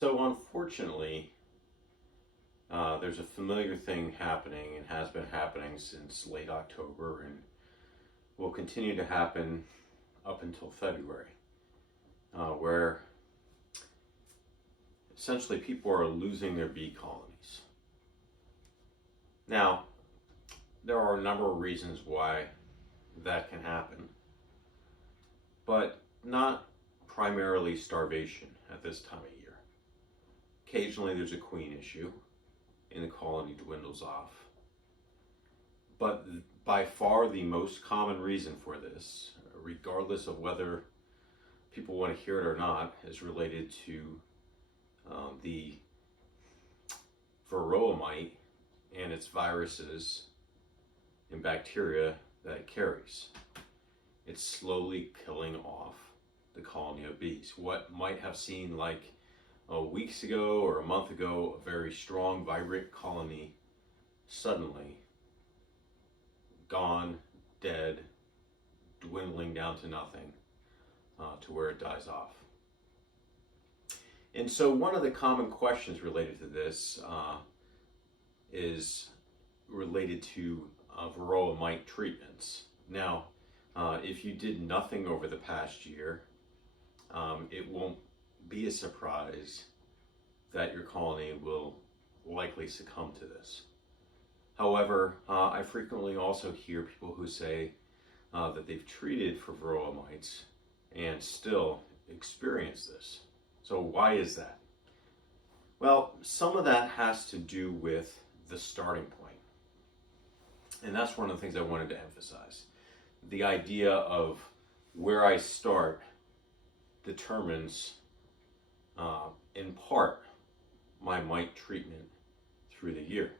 So unfortunately, there's a familiar thing happening and has been happening since late October and will continue to happen up until February, where essentially people are losing their bee colonies. Now, there are a number of reasons why that can happen, but not primarily starvation at this time of year. Occasionally there's a queen issue and the colony dwindles off. But by far the most common reason for this, regardless of whether people want to hear it or not, is related to the Varroa mite and its viruses and bacteria that it carries. It's slowly killing off the colony of bees. What might have seemed like weeks ago or a month ago a very strong, vibrant colony, suddenly gone, dead, dwindling down to nothing, to where it dies off. And so one of the common questions related to this is related to Varroa mite treatments. Now, if you did nothing over the past year, it won't be a surprise that your colony will likely succumb to this. However, I frequently also hear people who say that they've treated for Varroa mites and still experience this. So why is that? Well, some of that has to do with the starting point. And that's one of the things I wanted to emphasize. The idea of where I start determines, in part, my mite treatment through the year.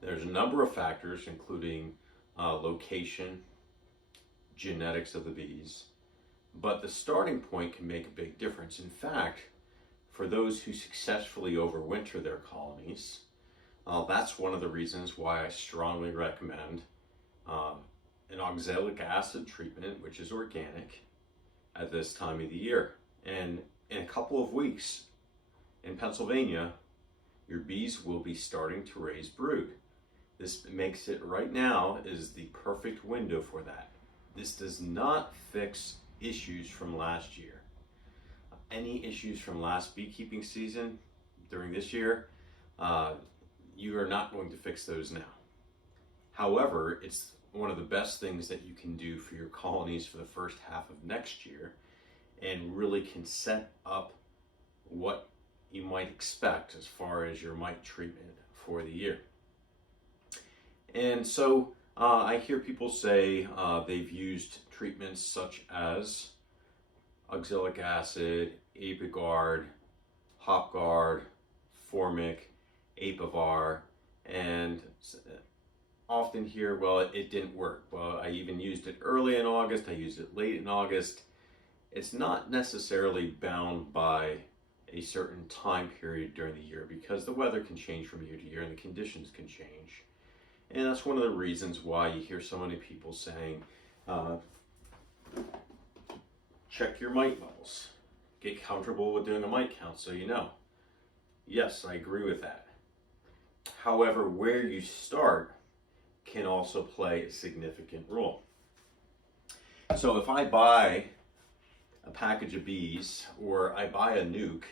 There's a number of factors, including location, genetics of the bees, but the starting point can make a big difference. In fact, for those who successfully overwinter their colonies, that's one of the reasons why I strongly recommend an oxalic acid treatment, which is organic, at this time of the year. And in a couple of weeks in Pennsylvania, your bees will be starting to raise brood. This makes it right now is the perfect window for that. This does not fix issues from last year. Any issues from last beekeeping season during this year, you are not going to fix those now. However, it's one of the best things that you can do for your colonies for the first half of next year, and really can set up what you might expect as far as your mite treatment for the year. And so I hear people say they've used treatments such as oxalic acid, Apiguard, Hopguard, Formic, Apivar, and often hear, well, it didn't work. Well, I even used it early in August, I used it late in August. It's not necessarily bound by a certain time period during the year, because the weather can change from year to year and the conditions can change. And that's one of the reasons why you hear so many people saying, check your mite levels. Get comfortable with doing a mite count so you know. Yes, I agree with that. However, where you start can also play a significant role. So if I buy a package of bees, or I buy a nuke,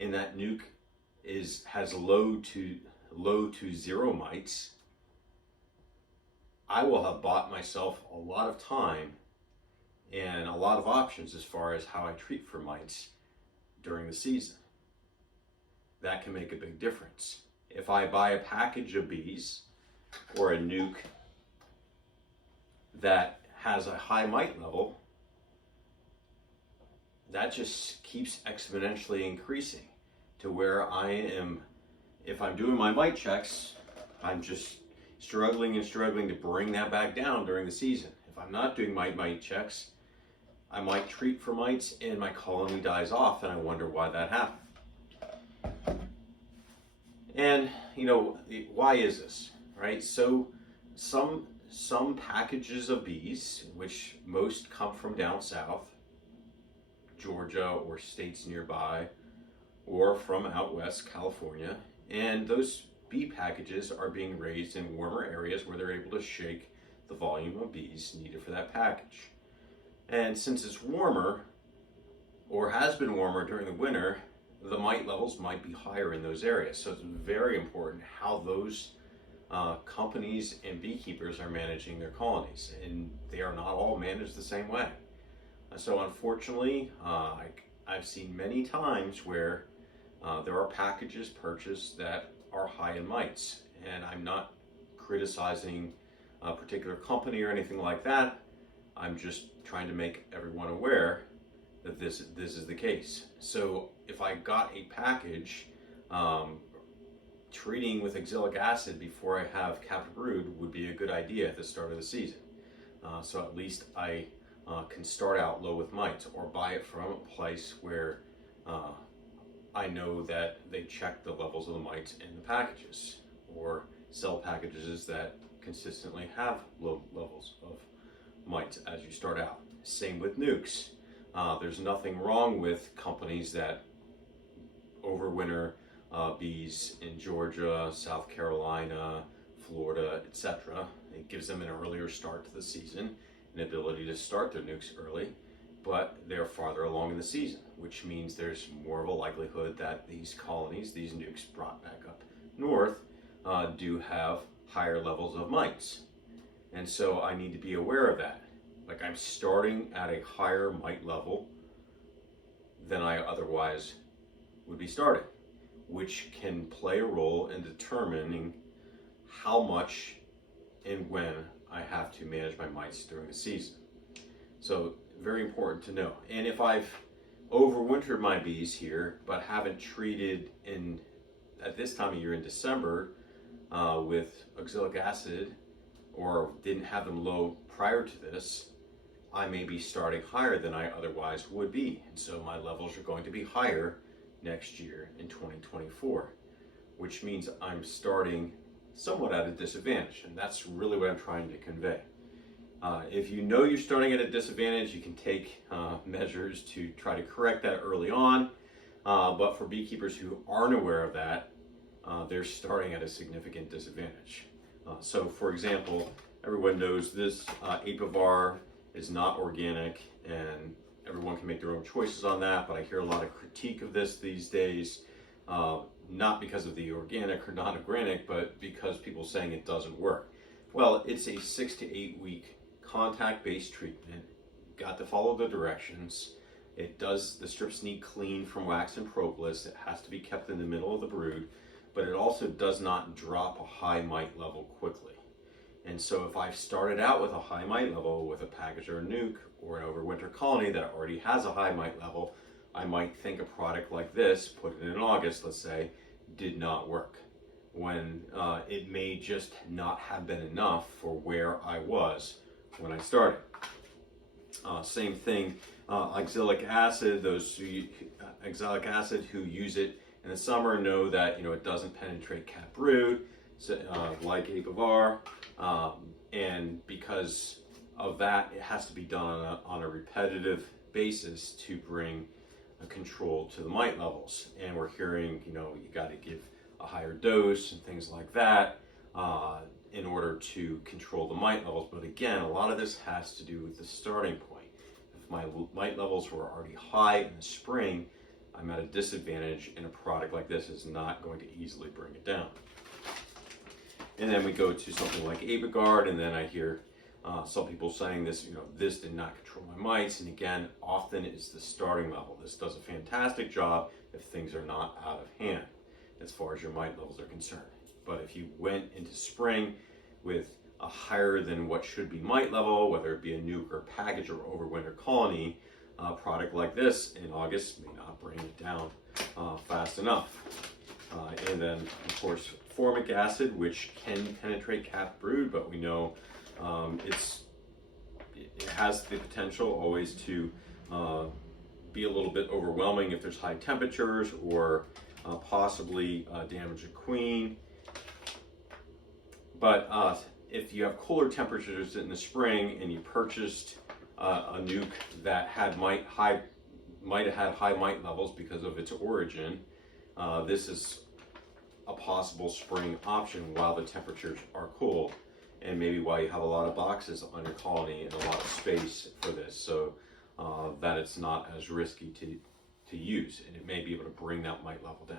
and that nuke has low to zero mites, I will have bought myself a lot of time and a lot of options as far as how I treat for mites during the season. That can make a big difference. If I buy a package of bees or a nuke that has a high mite level, that just keeps exponentially increasing to where I am, if I'm doing my mite checks, I'm just struggling to bring that back down during the season. If I'm not doing my mite checks, I might treat for mites and my colony dies off, and I wonder why that happened. And why is this, right? So some packages of bees, which most come from down south, Georgia or states nearby, or from out west California, and those bee packages are being raised in warmer areas where they're able to shake the volume of bees needed for that package. And since it's warmer, or has been warmer during the winter, the mite levels might be higher in those areas. So it's very important how those companies and beekeepers are managing their colonies, and they are not all managed the same way. So unfortunately, I've seen many times where there are packages purchased that are high in mites, and I'm not criticizing a particular company or anything like that. I'm just trying to make everyone aware that this is the case. So if I got a package treating with oxalic acid before I have capped brood would be a good idea at the start of the season. So at least I can start out low with mites, or buy it from a place where I know that they check the levels of the mites in the packages, or sell packages that consistently have low levels of mites as you start out. Same with nukes. There's nothing wrong with companies that overwinter bees in Georgia, South Carolina, Florida, etc. It gives them an earlier start to the season, an ability to start their nukes early, but they're farther along in the season, which means there's more of a likelihood that these colonies, these nukes brought back up north, do have higher levels of mites. And so I need to be aware of that. Like, I'm starting at a higher mite level than I otherwise would be starting, which can play a role in determining how much and when I have to manage my mites during the season. So very important to know. And if I've overwintered my bees here but haven't treated at this time of year in December with oxalic acid, or didn't have them low prior to this, I may be starting higher than I otherwise would be. And so my levels are going to be higher next year in 2024, which means I'm starting somewhat at a disadvantage. And that's really what I'm trying to convey. If you know you're starting at a disadvantage, you can take measures to try to correct that early on. But for beekeepers who aren't aware of that, they're starting at a significant disadvantage. So for example, everyone knows this Apivar is not organic, and everyone can make their own choices on that, but I hear a lot of critique of this these days, not because of the organic or non-organic, but because people saying it doesn't work. Well, it's a 6 to 8 week contact-based treatment. Got to follow the directions. The strips need clean from wax and propolis. It has to be kept in the middle of the brood, but it also does not drop a high mite level quickly. And so if I've started out with a high mite level with a package or a nuke or an overwinter colony that already has a high mite level, I might think a product like this, put it in August, let's say, did not work, when it may just not have been enough for where I was when I started. Same thing, oxalic acid. Those oxalic acid who use it in the summer know that it doesn't penetrate capped brood, so, like Apivar, and because of that, it has to be done on a repetitive basis to bring a control to the mite levels. And we're hearing, you got to give a higher dose and things like that in order to control the mite levels. But again, a lot of this has to do with the starting point. If my mite levels were already high in the spring, I'm at a disadvantage, and a product like this is not going to easily bring it down. And then we go to something like Avigard, and then I hear some people saying this, this did not control my mites. And again, often it's the starting level. This does a fantastic job if things are not out of hand as far as your mite levels are concerned. But if you went into spring with a higher than what should be mite level, whether it be a nuke or package or overwinter colony, a product like this in August may not bring it down fast enough. And then, of course, formic acid, which can penetrate capped brood, but we know it has the potential always to be a little bit overwhelming if there's high temperatures, or possibly damage a queen. But if you have cooler temperatures in the spring and you purchased a nuke that had high might have had high mite levels because of its origin. This is a possible spring option while the temperatures are cool, and maybe while you have a lot of boxes on your colony and a lot of space for this, so that it's not as risky to use, and it may be able to bring that mite level down.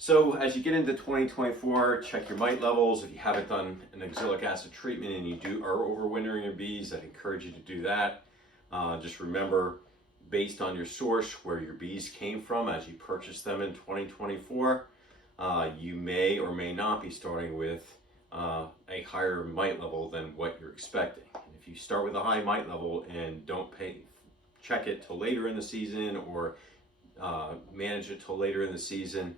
So as you get into 2024, check your mite levels. If you haven't done an oxalic acid treatment and you are overwintering your bees, I'd encourage you to do that. Just remember, based on your source, where your bees came from as you purchased them in 2024, you may or may not be starting with a higher mite level than what you're expecting. If you start with a high mite level and don't check it till later in the season, or manage it till later in the season,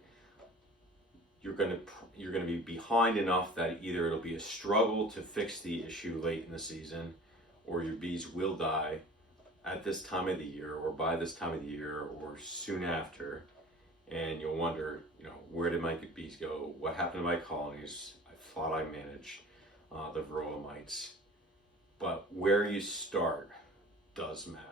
you're going to be behind enough that either it'll be a struggle to fix the issue late in the season, or your bees will die at this time of the year, or by this time of the year, or soon after, and you'll wonder, where did my bees go? What happened to my colonies? I thought I managed the Varroa mites. But where you start does matter.